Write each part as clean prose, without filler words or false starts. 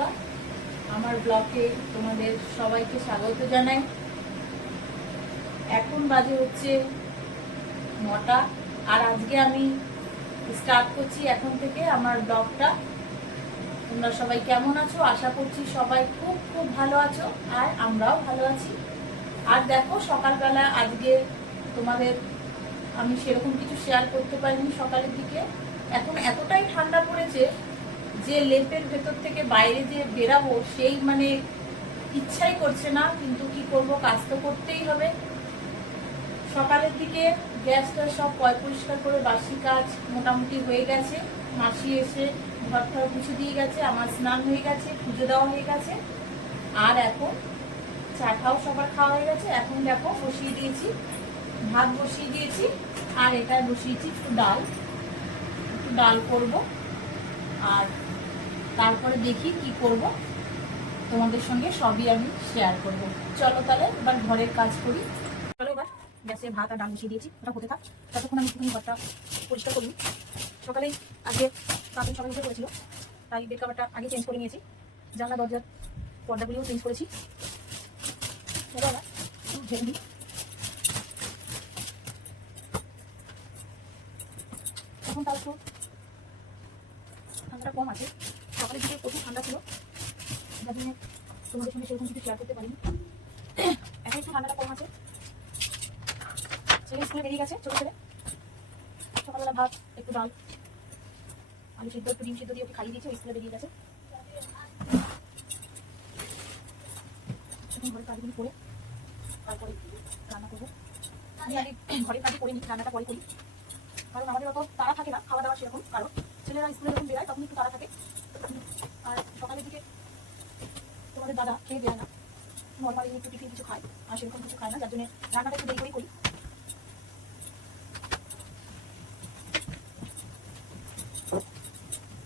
বন্ধুরা, আমার ব্লগে তোমাদের সবাইকে স্বাগত জানাই। এখন বাজে হচ্ছে 9টা, আর আজকে আমি স্টার্ট করছি এখন থেকে আমার ব্লগটা। তোমরা সবাই কেমন আছো? আশা করছি সবাই খুব খুব ভালো আছো, আর আমরাও ভালো আছি। আর দেখো, সকালবেলা আজকে তোমাদের আমি সেরকম কিছু শেয়ার করতে পারিনি সকালের দিকে। এখন এতটাই ঠান্ডা পড়েছে যে লেপের ভেতর থেকে বাইরে যে বেরাবো সেই ইচ্ছাই করছে না, কিন্তু কি করব, কাজ তো করতেই হবে। সকালের দিকে গ্যাসটা সব পরিষ্কার করে বাসি কাজ মোটামুটি হয়ে গেছে। মাসি এসে ঘর ঠর মুছে দিয়ে গেছে, আমার স্নান হয়ে গেছে, পুজো দেওয়া হয়ে গেছে, আর এখন চাটাও সবার খাওয়া হয়ে গেছে। এখন দেখো বসিয়ে দিয়েছি, ভাত বসিয়ে দিয়েছি, আর এটায় বসিয়েছি একটু ডাল করব। আর তারপরে দেখি কি করব, তোমাদের সঙ্গে সবই আমি শেয়ার করব। চলো তাহলে এবার ঘরের কাজ করি। চলো এবার গ্যাসে ভাত আর ডাল বসিয়ে দিয়েছি, ওটা হতে থাক। ততক্ষণ আমি একটুখানি ঘরটা পরিষ্কার করি। সকালেই আজকে কাপড় সবাই উঠে পড়েছিল, তাই বেড কাভারটা আগে চেঞ্জ করে নিয়েছি, জানলা দরজার পর্দাগুলিও চেঞ্জ করেছি। চলো এবার ঢেলে দিই। এখন তার একটু ঠান্ডাটা কম আছে, সকালের দিকে প্রচুর ঠান্ডা ছিল, যার জন্য তোমাদের সঙ্গে সেরকম কিছু শেয়ার করতে পারিনি। এখন একটু ঠান্ডাটা কম আছে। ছেলে স্কুলে বেরিয়ে গেছে, ছোটো ছেলে। সকালবেলা ভাত একটু ডাল আলু সিদ্ধ একটু ডিম সিদ্ধ দিয়ে ওকে খাইয়ে দিয়েছে, স্কুলে বেরিয়ে গেছে। এখন ঘরের কাজগুলি করে তারপরে রান্না করবো। আমি আগে ঘরের কাজই করে নিই, রান্নাটা পরে করি, কারণ আমাদের অত তাড়া থাকে না খাওয়া দাওয়া সেরকম। কারণ ছেলেরা স্কুলে যখন বেরোয় তখন একটু তাড়া থাকে, আর সকালের দিকে তোমাদের দাদা খেয়ে বেরোয় না, নর্মালি একটু টিফিন কিছু খায়, আর সেরকম কিছু খায় না, যার জন্য রান্নাটা একটু দেরি করেই করি।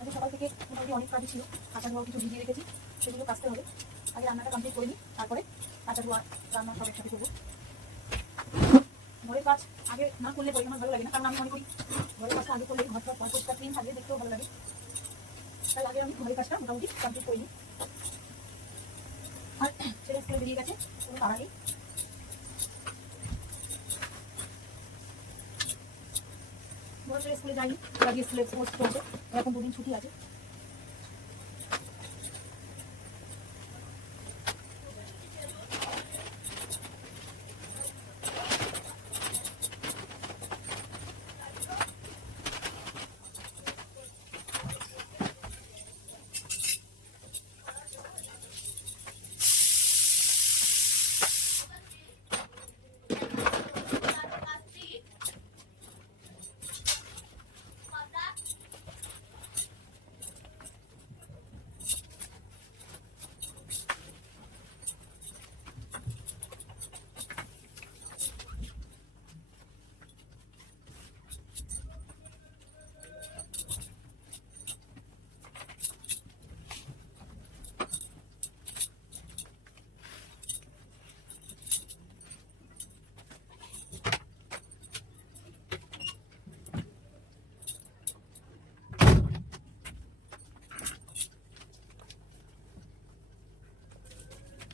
আজকে সকাল থেকে মোটামুটি অনেক কাজই ছিল, কাঁচা ধোয়া কিছু ভিজিয়ে রেখেছি, সেগুলো কাচতে হবে। আগে রান্নাটা কমপ্লিট করে নিই, তারপরে কাঁচা ধোয়া রান্না সব একসাথে করবো। ঘরের কাজ আগে না করলে পরে আমার ভালো লাগে না, কারণ আমি মনে করি ঘরের কাজটা আগে করলে ঘরটা পরিষ্কার ক্লিন থাকলে দেখতেও ভালো লাগে। তাই আগে আমি ঘরের কাজটা মোটামুটি কমপ্লিট করে নিই। আর ছেলে স্কুলে বেরিয়ে গেছে, কোনো তাড়া নেই। বড় ছেলে স্কুলে যায়নি, আগে স্কুলে স্পোর্টস চলছে, এখন 2 দিন ছুটি আছে।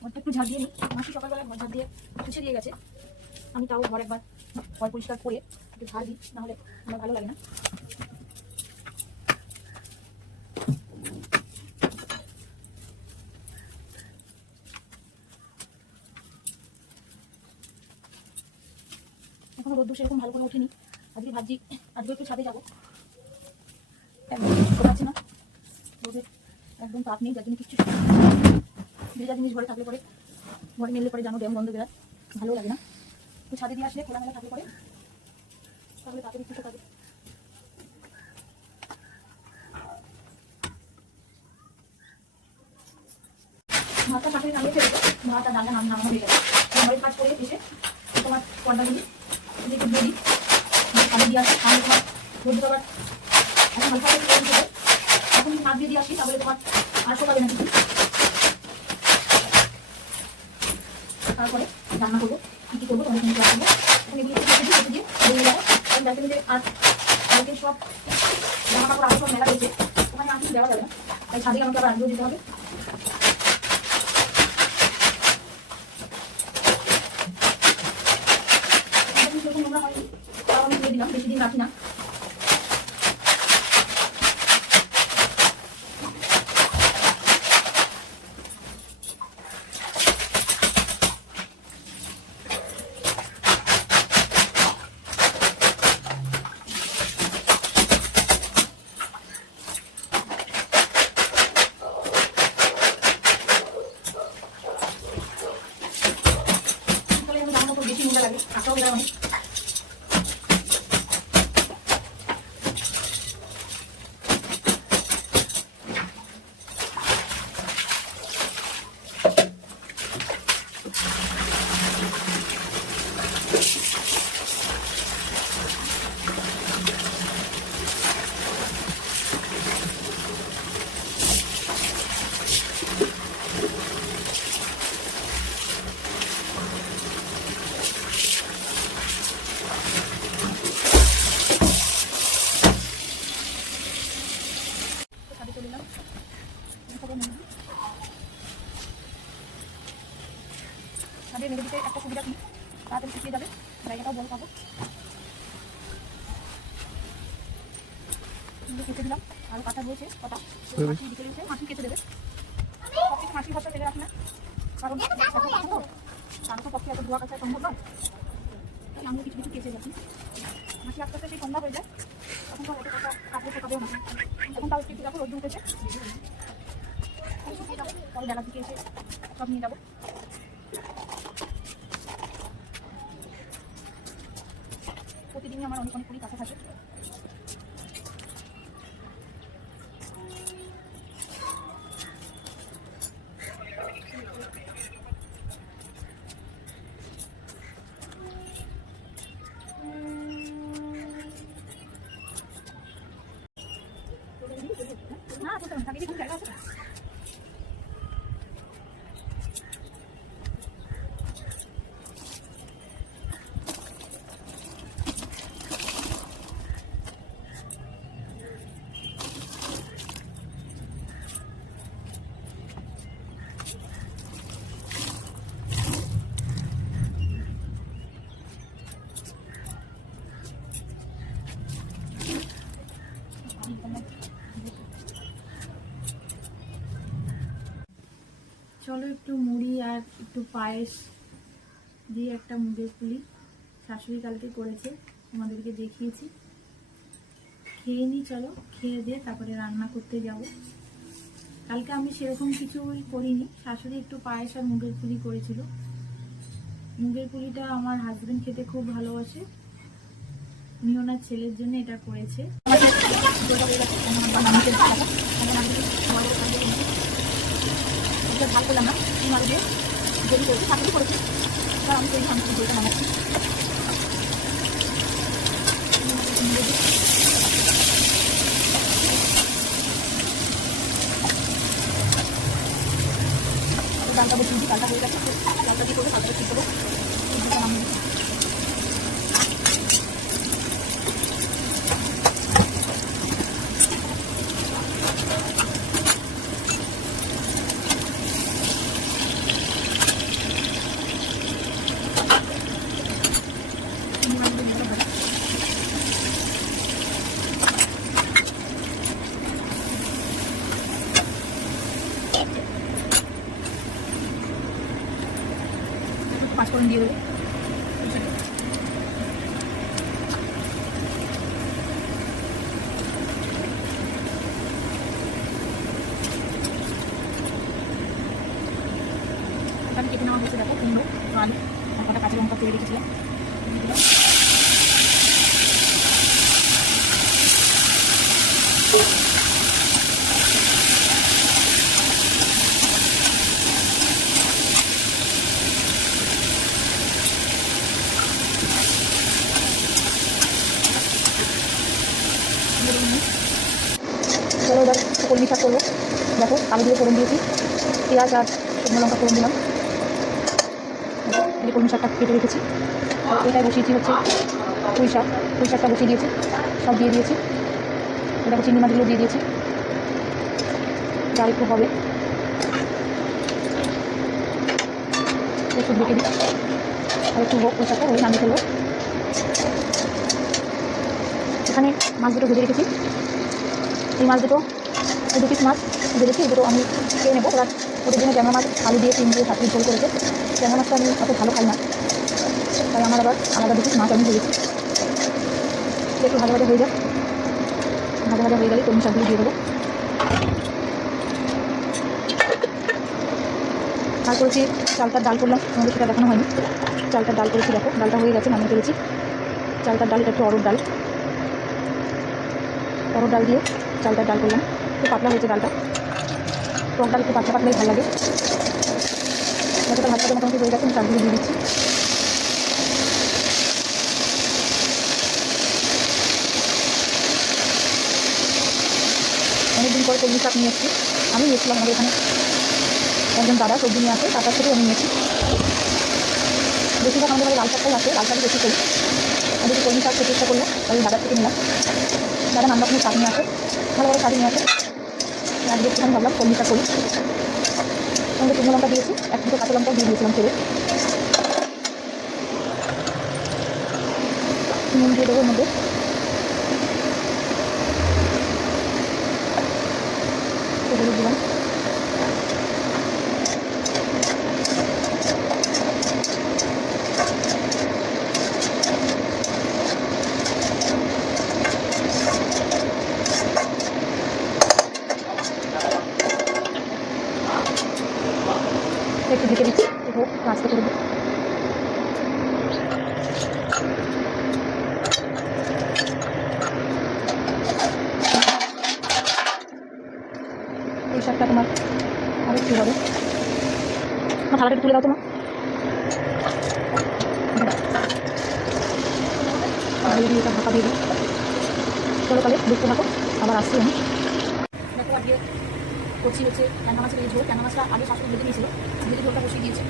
ঘরটা একটু ঝাড় দিয়ে নিই, মাসি সকালবেলায় ঘর ঝাড় দিয়ে মুছে দিয়ে গেছে। আমি তাও ঘর একবার ঘর পরিষ্কার করে একটু ঝাড় দিই, নাহলে আমার ভালো লাগে না। এখনো রোদ্দুর সেরকম ভালো করে ওঠেনি, আজকে ভাবছি আজকে একটু ছাদে যাবো, একদম শোকাচ্ছে না, রোদের একদম তাপ নেই, যার জন্য কিচ্ছু ভেজা জিনিস ঘরে থাকলে পরে, ঘরে মেললে পরে জানো ড্যাম গন্ধ বেড়ায়, ভালো লাগে না। তো ছাদে দিয়ে আসলে খোলামেলা থাকলে পরে তাহলে তাড়াতাড়ি একটু শোকাবে। ভাতটা শাশুড়ি নামিয়ে ফেলবে, ভাতটা ডালটা নামানো হয়ে গেছে। ঘরের কাজ করে এসে তোমার পর্দাগুলি একটু দিয়ে দিই, ছাদে দিয়ে আসি, তাহলে তোমার রোদ্দুর আবার এখন হালকা করে গরম হবে। এখন ভাত দিয়ে দিয়ে আসি, তাহলে তোমার আর শোকাবে না কিছু। তারপরে রান্না করবো, কী কী করবো তোমার সঙ্গে রাখবো। এখন এগুলো একটু কেটে দিয়ে বেরিয়ে যাবো, কারণ ব্যালকনিতে আর কালকে সব জামা কাপড় আগে সব মেলা রয়েছে, ওখানে আর কিছু দেওয়া যাবে না, তাই ছাদে আমাকে আবার আগ্রহ দিতে হবে। দিলাম, বেশি দিন রাখি না। বেশি মজা লাগে, আটাও বেড়া অনেক। ছাদে মেরে দিতে একটা সুবিধা কি, তাড়াতাড়ি শুকিয়ে যাবে, জায়গাটাও বড় পাবো। কেটে দিলাম, আরও কাটা রয়েছে কটা, বিকেলে এসে মাটি কেটে দেবে। সব কিছু মাটির ঘরটা ফেলে রাখি না, কারণ তারও তো পক্ষে এত ধোয়া কাছা সম্ভব নয়, তাই আমিও কিছু কিছু কেটে যাচ্ছি। মাটি আস্তে আস্তে সেই সন্ধ্যা হয়ে যায়, তখন তো অত কথা কাপড় শোকাবেও না। এখন তাও একটু দেখো রোদ্দুর উঠেছে, শুকিয়ে যাবো, পরে বেলার দিকে এসে সব নিয়ে যাবো। প্রতিদিনই আমার অনেক অনেক ফুলই কাছে থাকে। না তো থাকে কি জায়গা আছে। চলো একটু মুড়ি আর একটু পায়েস দিয়ে একটা মুগের পুলি শাশুড়ি কালকে করেছে, আমাদেরকে দেখিয়েছি, খেয়ে নিই। চলো খেয়ে দিয়ে তারপরে রান্না করতে যাব। কালকে আমি সেরকম কিছুই করিনি, শাশুড়ি একটু পায়েস আর মুগের পুলি করেছিল। মুগের পুলিটা আমার হাজবেন্ড খেতে খুব ভালোবাসে, উনি ওনার ছেলের জন্য এটা করেছে। ভালো করলাম না, মাল দিয়ে দেরি করেছি, শাশুড়ি করেছি, কারণ আমি সেই ধান বইটা বানাচ্ছি। ডালটা বসিয়ে দিই, ডালটা হয়ে গেছে, ডালটা দিয়ে করবো, ডালটা ঠিক করবো। পাঁচফোড়ন দিয়ে দেবো। আমি কেটে নেওয়া হয়েছে, দেখো কুমড়ো, আলু, কটা কাঁচা লঙ্কা তুলে রেখেছিলাম। চলো এবার কলমি শাক করবো। দেখো আলু দিয়ে ফোড়ন দিয়েছি, পেঁয়াজ আর শুকনো লঙ্কা ফোড়ন দিলাম। এই কলমি শাকটা কেটে রেখেছি, আর এটাই বসিয়েছি হচ্ছে পুঁই শাক। পুঁই শাকটা বসিয়ে দিয়েছি, সব দিয়ে দিয়েছি। দেখো চিংড়ি মাছগুলো দিয়ে দিয়েছি, ডাল একটু হবে। একটু ঢেকে দিই, আর একটু হোক পোশাকটা হয়ে নামিয়ে ফেলবো। এখানে মাছ দুটো ভেজে রেখেছি, এই মাছ দুটো 2 পিস মাছ ভেজেছি, দুটো আমি খেয়ে নেবো। ওরা ওদের জন্য ট্যাংরা মাছ আলু দিয়ে চিংড়ি দিয়ে সাথে ঝোল করেছে। ট্যাংরা মাছটা আমি অত ভালো খাই না, তাই আমার আবার আলাদা 2 পিস মাছ আমি ভেজেছি। একটু ভাজা ভাজা হয়ে যাক, ভাজা ভাজা হয়ে গেলে কলমি শাকগুলো দিয়ে দেবো। আর করেছি চালটার ডাল করলাম, আমাদের সেটা দেখানো হয়নি। চালটার ডাল করেছি, দেখো ডালটা হয়ে গেছে, নামিয়ে ফেলেছি। চালটার ডাল, এটা একটু অরড় ডাল, অরড় ডাল দিয়ে চালটার ডাল করলাম। একটু পাতলা হয়েছে ডালটা, টক ডাল একটু পাতলা পাতলাই ভালো লাগে। যতটা ভাতটা মোটামুটি হয়ে গেছে, আমি চালগুলো দিয়ে দিচ্ছি। অনেকদিন পরে কলমি শাক নিয়ে এসেছি, আমি নিয়েছিলাম আমাদের এখানে একজন দাদা সবজি নিয়ে আসে, তার কাছ থেকে আমি নিয়েছি। বেশিরভাগ আমাদের বাড়ি লাল শাকটাই আসে, লাল শাকই বেশি করি। আর যদি কলমি শাক খেতে চেষ্টা করলো তাহলে দাদার থেকে নিলাম। দাদা নানা রকমের শাক নিয়ে আসে, ভালো ভালো শাক নিয়ে আসে। আজকে একটুখানি ভাবলাম কলমি শাক করি। সঙ্গে শুকনো লঙ্কা দিয়েছি, 1 কাঁচা লঙ্কা দিয়ে দিয়েছিলাম ছেড়ে। নুন দিয়ে দেবো মধ্যে, হলুদ দিলাম। একটু ঢেকে দিচ্ছি, হোক আস্তে করে দিই। এই শাকটা তোমার আর একটু হবে, আমার থালাটা একটু তুলে দাও তোমার। দিয়ে দিয়ে এটা ঢাকা দিয়ে দিই। চলো তাহলে দেখতে থাকো, আবার আসছি আমি। দেখো আজকে করছি হচ্ছে ট্যাংরা মাছের এই ঝোল। ট্যাংরা মাছটা আগে শাশুড়ি ভেজে নিয়েছিল, ভেজে ঝোলটা বসিয়ে দিয়েছে।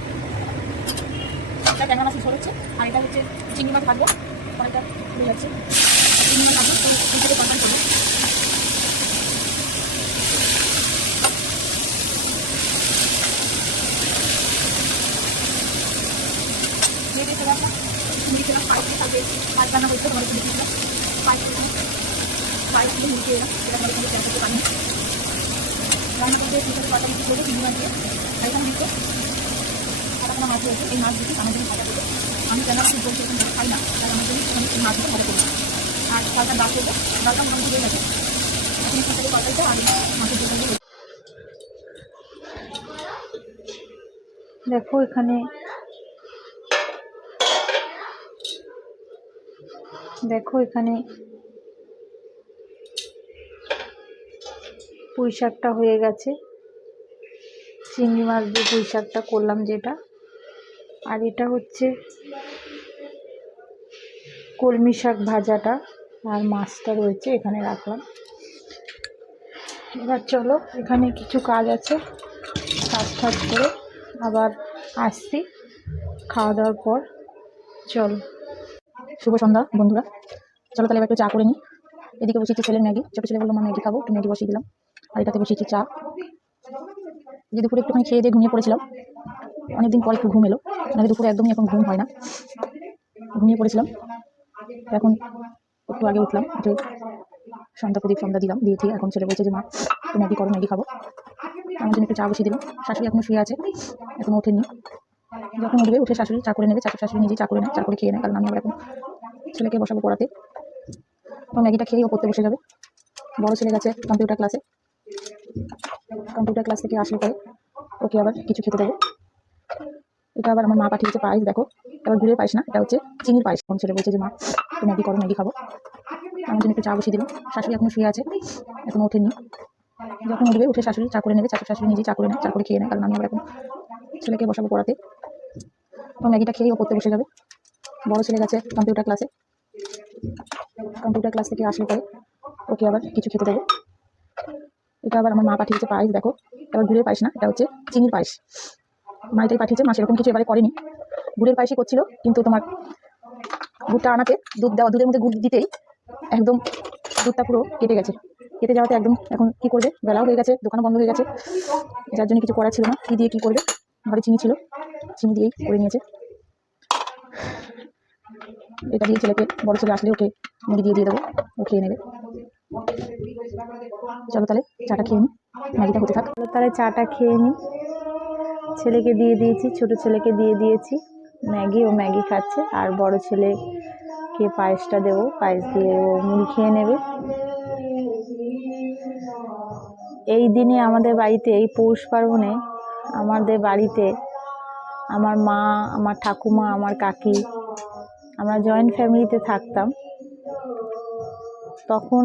এটা ট্যাংরা মাছের ঝোল হচ্ছে, আর এটা হচ্ছে চিংড়ি মাছ ভাজবো। অনেকটা হয়ে যাচ্ছে, চিংড়ি মাছ ভাজবো, তো তরকারি করবো। দিয়ে দিয়েছিলাম না, দিয়েছিলাম পাইপে, তারপরে পাইপ রান্না হয়েছে, তোমাদের একটু দেখেছিলাম। পাইপ দিয়ে মুড়িয়ে এলাম, সেটা তোমাদের সঙ্গে শেয়ার করতে পারিনি। রান্না করতে চিকেন তরকারি করবো চিংড়ি মাছ দিয়ে। আর এখানে দিচ্ছ আটা কোনো মাছ রয়েছে, এই মাছ দিচ্ছি আমার জন্য ভাজা করবো। আমি কেন খুব বলছি এরকম খাই না, তাই আমার জন্য আমি এই মাছগুলো ভাজা করবো। আর চালটা ডাল করবো, ডালটা মোটামুটি হয়ে গেছে। এখন একটু করে তরকারিটা আর মাছের জন্য দেখো। এখানে দেখো, এখানে পুঁই শাকটা হয়ে গেছে, চিংড়ি মাছ দিয়ে পুঁই শাকটা করলাম যেটা। আর এটা হচ্ছে কলমি শাক ভাজাটা, আর মাছটা রয়েছে এখানে রাখলাম। এবার চলো, এখানে কিছু কাজ আছে, কাজ টাজ করে আবার আসছি খাওয়া দাওয়ার পর। চলো, শুভ সন্ধ্যা বন্ধুরা। চলো তাহলে এবার একটু চা করে নিই। এদিকে বসিয়েছি ছেলের ম্যাগি, ছোটো ছেলে বললো মা ম্যাগি খাবো, একটু ম্যাগি বসিয়ে দিলাম। আর এটাতে বসিয়েছি চা। যে দুপুরে একটুখানি খেয়ে দিয়ে ঘুমিয়ে পড়েছিলাম, অনেকদিন পর একটু ঘুম এলো, নাহলে দুপুরে একদমই এখন ঘুম হয় না। ঘুমিয়ে পড়েছিলাম, এখন একটু আগে উঠলাম, উঠে সন্ধ্যা দিলাম, দিয়ে ঠিক এখন ছেলে বলছে যে মা একটু ম্যাগি করো, ম্যাগি খাবো। আমার জন্য একটু চা বসিয়ে দিলাম। শাশুড়ি এখনো শুয়ে আছে, এখনো ওঠেনি। যখন উঠবে উঠে শাশুড়ি চা করে নেবে, শাশুড়ি নিজেই চা করে নেয়, চা করে খেয়ে নেয়। কারণ আমি আবার এখন ছেলেকে বসাবো পড়াতে, তো ম্যাগিটা খেয়েও পড়তে বসে যাবে। বড় ছেলে গেছে কম্পিউটার ক্লাসে, কম্পিউটার ক্লাস থেকে আসলে পরে ওকে আবার কিছু খেতে দেবো। এটা আবার আমার মা পাঠিয়েছে পায়েস, দেখো। এবার গুড়ের পায়েস না, এটা হচ্ছে চিনির পায়েস। কোন ছেলে বলছে যে মা একটু ম্যাগি করো, ম্যাগি খাবো। আমার জন্য একটু চা বসিয়ে দিলাম। শাশুড়ি এখনো শুয়ে আছে, এখনো ওঠেনি। যখন উঠবে উঠে শাশুড়ি চা করে নেবে, শাশুড়ি নিজেই চা করে নেয়, চা করে খেয়ে নেয়। কারণ আমি আবার এখন ছেলেকে বসাবো পড়াতে, তো ম্যাগিটা খেয়েও পড়তে বসে যাবে। বড় ছেলে গেছে কম্পিউটার ক্লাসে, কম্পিউটার ক্লাস থেকে আসলে পরে ওকে আবার কিছু খেতে দেবো। এটা আবার আমার মা পাঠিয়েছে পায়েস, দেখো। এবার গুড়ের পায়েস না, এটা হচ্ছে চিনির পায়েস। মা এটাই পাঠিয়েছে, মা সেরকম কিছু এবারে করেনি, গুড়ের পায়েসই করছিল। কিন্তু তোমার গুড়টা আনাতে দুধের মধ্যে গুড় দিতেই একদম দুধটা পুরো কেটে গেছে। কেটে যাওয়াতে একদম এখন কী করবে, বেলাও হয়ে গেছে, দোকানও বন্ধ হয়ে গেছে, যার জন্য কিছু করা ছিল না। কী দিয়ে কী করবে, ঘরে চিনি ছিল, চিনি দিয়েই করে নিয়েছে। এটা দিয়ে ছেলেকে, বড় ছেলে আসলে ওকে মুড়ি দিয়ে দেবো, ও খেয়ে নেবে। চলো তাহলে চাটা খেয়ে নিই, ম্যাগিটা হতে থাক। তাহলে চাটা খেয়ে নিই। ছেলেকে দিয়ে দিয়েছি, ছোট ছেলেকে দিয়ে দিয়েছি ম্যাগি, ও ম্যাগি খাচ্ছে। আর বড় ছেলেকে পায়েসটা দেবো, পায়েস দিয়ে ও মুড়ি খেয়ে নেবে। এই দিনে আমাদের বাড়িতে, এই পৌষ পার্বণে আমাদের বাড়িতে আমার মা, আমার ঠাকুমা, আমার কাকি, আমরা জয়েন্ট ফ্যামিলিতে থাকতাম। তখন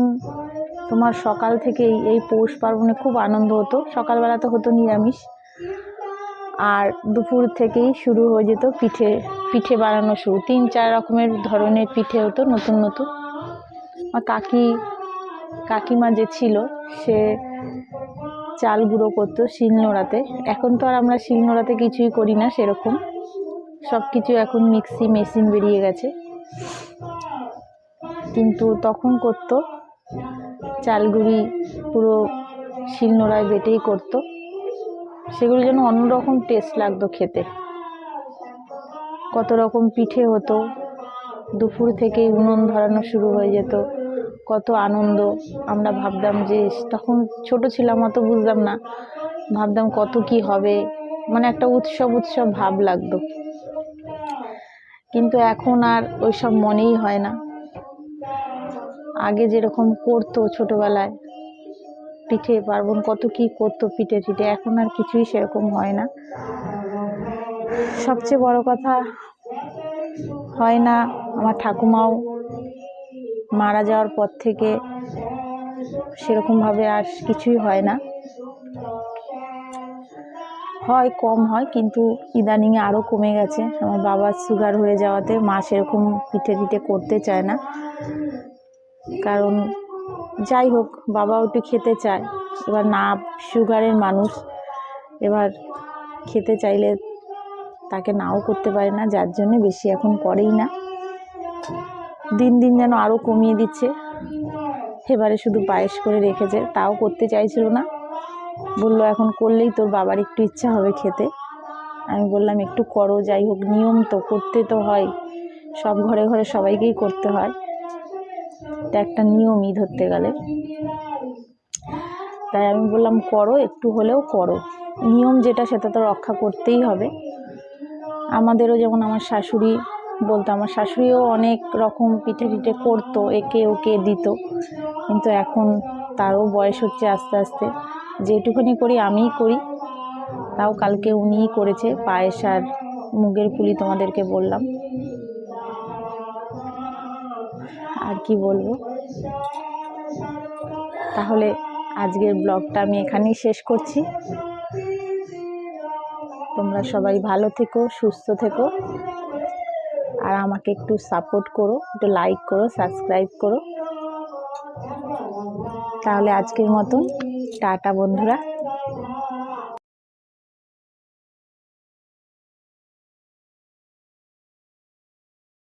তোমার সকাল থেকেই এই পৌষ পার্বণে খুব আনন্দ হতো। সকালবেলা তো হতো নিরামিষ, আর দুপুর থেকেই শুরু হয়ে যেত পিঠে বানানো শুরু। 3-4 রকমের ধরনের পিঠে হতো নতুন নতুন। আমার কাকিমা যে ছিল সে চাল গুঁড়ো করতো শিলনোড়াতে। এখন তো আর আমরা শিলনোড়াতে কিছুই করি না সেরকম, সব কিছু এখন মিক্সি মেশিন বেরিয়ে গেছে। কিন্তু তখন করতো চালগুড়ি পুরো শিলনোড়ায় বেটেই করতো। সেগুলো যেন অন্যরকম টেস্ট লাগতো খেতে। কত রকম পিঠে হতো, দুপুর থেকেই উনুন ধরানো শুরু হয়ে যেত। কত আনন্দ! আমরা ভাবতাম যে, তখন ছোট ছিলাম, অত বুঝতাম না, ভাবতাম কত কি হবে, মানে একটা উৎসব ভাব লাগতো। কিন্তু এখন আর ওইসব মনেই হয় না। আগে যেরকম করতো ছোটবেলায় পিঠে পার্বণ, কত কি করতো পিঠে, এখন আর কিছুই সেরকম হয় না। সবচেয়ে বড় কথা হয় না, আমার ঠাকুমাও মারা যাওয়ার পর থেকে সেরকমভাবে আর কিছুই হয় না। হয় কম হয়, কিন্তু ইদানিংয়ে আরও কমে গেছে। আমার বাবার সুগার হয়ে যাওয়াতে মা সেরকম পিঠে করতে চায় না। কারণ যাই হোক, বাবাও একটু খেতে চায়, এবার না সুগারের মানুষ, এবার খেতে চাইলে তাকে নাও করতে পারে না, যার জন্য বেশি এখন করেই না। দিন দিন যেন আরও কমিয়ে দিচ্ছে। এবারে শুধু পায়েস করে রেখেছে, তাও করতে চাইছিল না। বললো এখন করলেই তোর বাবার একটু ইচ্ছা হবে খেতে। আমি বললাম একটু করো, যাই হোক নিয়ম তো, করতে তো হয়, সব ঘরে ঘরে সবাইকেই করতে হয়, এটা একটা নিয়মই ধরতে গেলে। তাই আমি বললাম করো, একটু হলেও করো, নিয়ম যেটা সেটা তো রক্ষা করতেই হবে। আমাদেরও যেমন আমার শাশুড়ি বলতো, আমার শাশুড়িও অনেক রকম পিঠে করতো, একে ওকে দিত, কিন্তু এখন তারও বয়স হচ্ছে আস্তে আস্তে। যেটুকুনি করি আমিই করি, তাও কালকে উনিই করেছে পায়েস আর মুগের পুলি, তোমাদেরকে বললাম। আর কি বলবো। তাহলে আজকের ব্লগটা আমি এখানেই শেষ করছি। তোমরা সবাই ভালো থেকো, সুস্থ থেকো, আর আমাকে একটু সাপোর্ট করো, একটু লাইক করো, সাবস্ক্রাইব করো। তাহলে আজকের মতন টাটা বন্ধুরা।